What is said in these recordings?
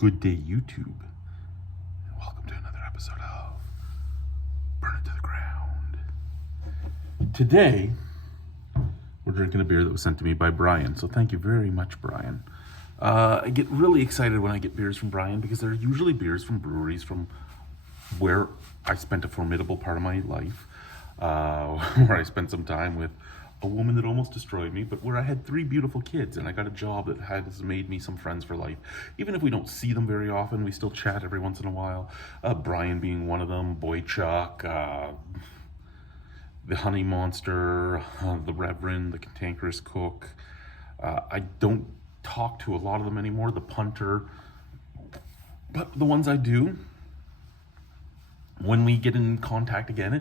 Good day, YouTube. And welcome to another episode of Burn It to the Ground. Today, we're drinking a beer that was sent to me by Brian. So thank you very much, Brian. I get really excited when I get beers from Brian because they're usually beers from breweries from where I spent a formidable part of my life, where I spent some time with a woman that almost destroyed me, but where I had 3 beautiful kids and I got a job that has made me some friends for life. Even if we don't see them very often, we still chat every once in a while. Brian being one of them, Boy Chuck, the Honey Monster, the Reverend, the Cantankerous Cook. I don't talk to a lot of them anymore, the Punter. But the ones I do, when we get in contact again,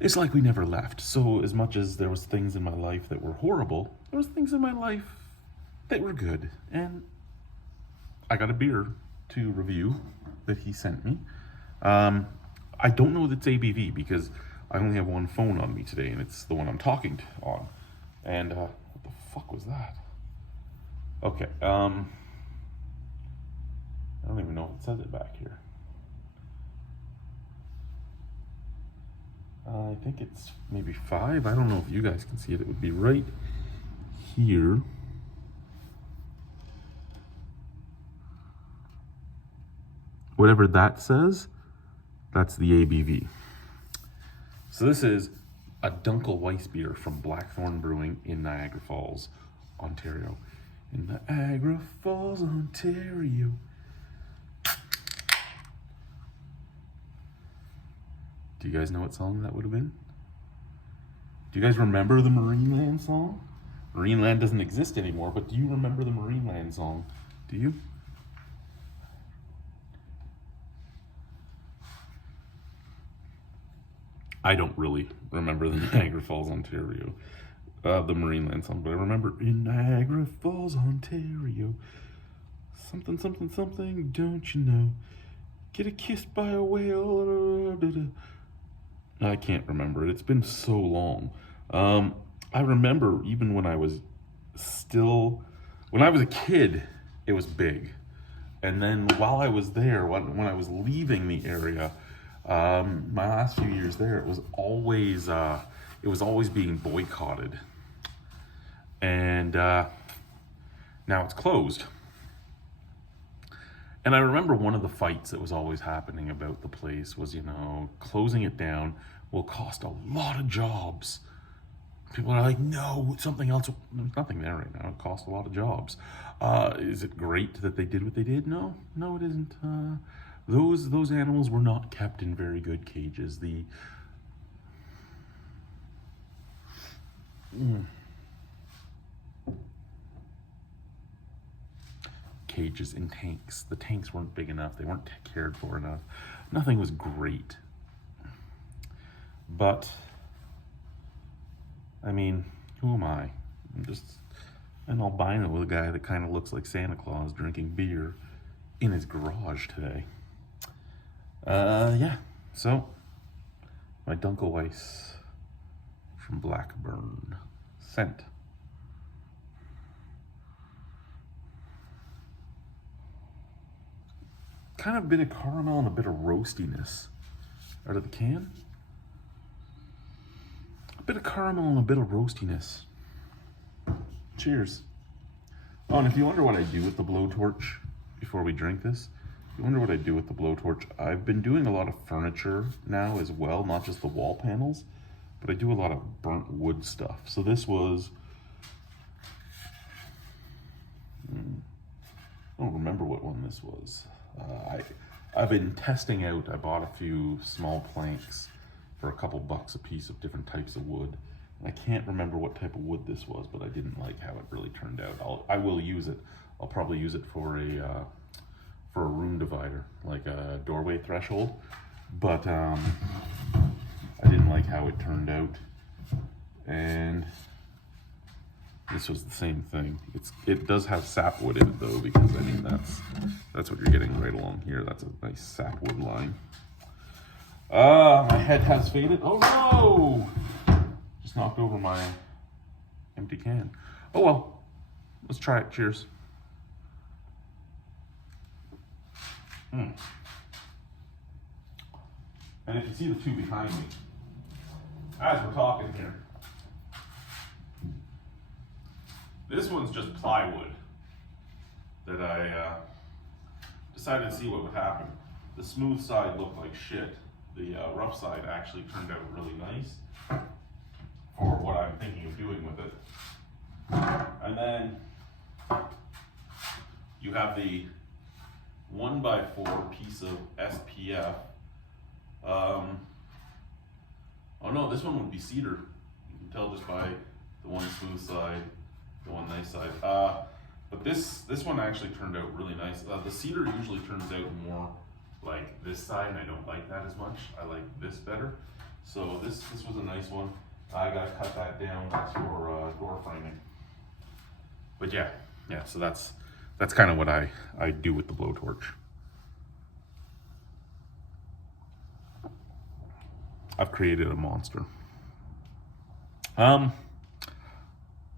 it's like we never left. So as much as there was things in my life that were horrible, there was things in my life that were good. And I got a beer to review that he sent me. I don't know that it's ABV because I only have one phone on me today, and it's the one I'm talking on. And what the fuck was that? Okay, I don't even know if it says it back here. I think it's maybe 5. I don't know if you guys can see it. It would be right here. Whatever that says, that's the ABV. So this is a Dunkel Weissbier from Blackburn Brewing in Niagara Falls, Ontario. In Niagara Falls, Ontario. Do you guys know what song that would have been? Do you guys remember the Marineland song? Marineland doesn't exist anymore, but do you remember the Marineland song? Do you? I don't really remember the Niagara Falls, Ontario, the Marineland song, but I remember in Niagara Falls, Ontario, something, something, something, don't you know? Get a kiss by a whale. I can't remember it. It's been so long. I remember even when I was a kid, it was big. And then while I was there, when I was leaving the area, my last few years there, it was always being boycotted. And now it's closed. And I remember one of the fights that was always happening about the place was, closing it down will cost a lot of jobs. People are like, no, something else. There's nothing there right now. It cost a lot of jobs. Is it great that they did what they did? No, it isn't. Those animals were not kept in very good cages. Cages in tanks. The tanks weren't big enough. They weren't cared for enough. Nothing was great. But, I mean, who am I? I'm just an albino guy that kind of looks like Santa Claus drinking beer in his garage today. Yeah. So, my Dunkel Weiss from Blackburn. Scent. Kind of a bit of caramel and a bit of roastiness out of the can. A bit of caramel and a bit of roastiness. Cheers. Oh, and if you wonder what I do with the blowtorch before we drink this, if you wonder what I do with the blowtorch, I've been doing a lot of furniture now as well, not just the wall panels, but I do a lot of burnt wood stuff. So this was, I don't remember what one this was. I've been testing out. I bought a few small planks for a couple bucks a piece of different types of wood. And I can't remember what type of wood this was, but I didn't like how it really turned out. I will use it. I'll probably use it for a room divider, like a doorway threshold. But I didn't like how it turned out. And this was the same thing. It does have sapwood in it though, because I mean that's what you're getting right along here. That's a nice sapwood line. My head has faded. Oh no! Just knocked over my empty can. Oh well. Let's try it. Cheers. And if you see the two behind me, as we're talking here, this one's just plywood that I decided to see what would happen. The smooth side looked like shit. The rough side actually turned out really nice for what I'm thinking of doing with it. And then you have the 1x4 piece of SPF. Oh no, this one would be cedar. You can tell just by the one smooth side, the one nice side. But this one actually turned out really nice. The cedar usually turns out more like this side, and I don't like that as much. I like this better. So this was a nice one. I gotta cut that down. That's for door framing. But yeah, so that's kind of what I do with the blowtorch. I've created a monster.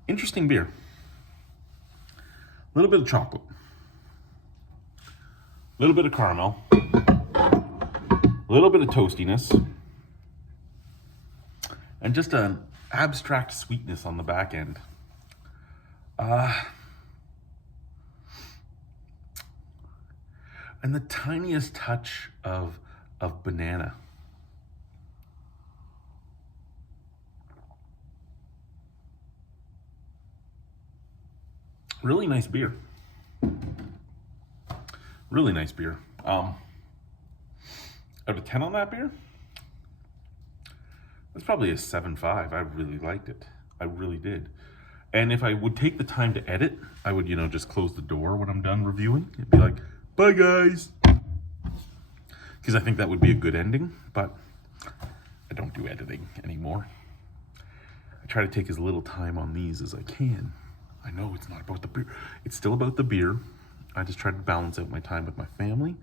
Interesting beer. A little bit of chocolate. A little bit of caramel. A little bit of toastiness. And just an abstract sweetness on the back end. And the tiniest touch of banana. Really nice beer. Really nice beer. Out of 10 on that beer? That's probably a 7.5. I really liked it. I really did. And if I would take the time to edit, I would, just close the door when I'm done reviewing. It'd be like, bye guys. Because I think that would be a good ending, but I don't do editing anymore. I try to take as little time on these as I can. I know it's not about the beer. It's still about the beer. I just try to balance out my time with my family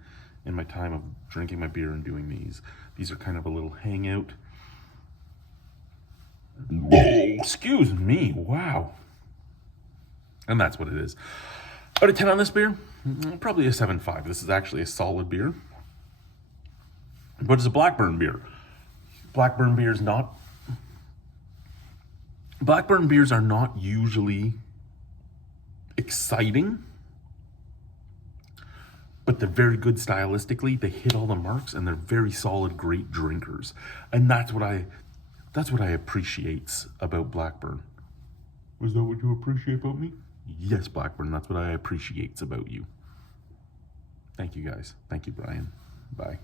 and my time of drinking my beer and doing these. These are kind of a little hangout. Excuse me, wow. And that's what it is. Out of 10 on this beer, probably a 7.5. This is actually a solid beer. But it's a Blackburn beer. Blackburn beers are not usually exciting, but they're very good stylistically. They hit all the marks, and they're very solid, great drinkers. And that's what I appreciate about Blackburn. Is that what you appreciate about me? Yes, Blackburn, that's what I appreciate about you. Thank you, guys. Thank you, Brian. Bye.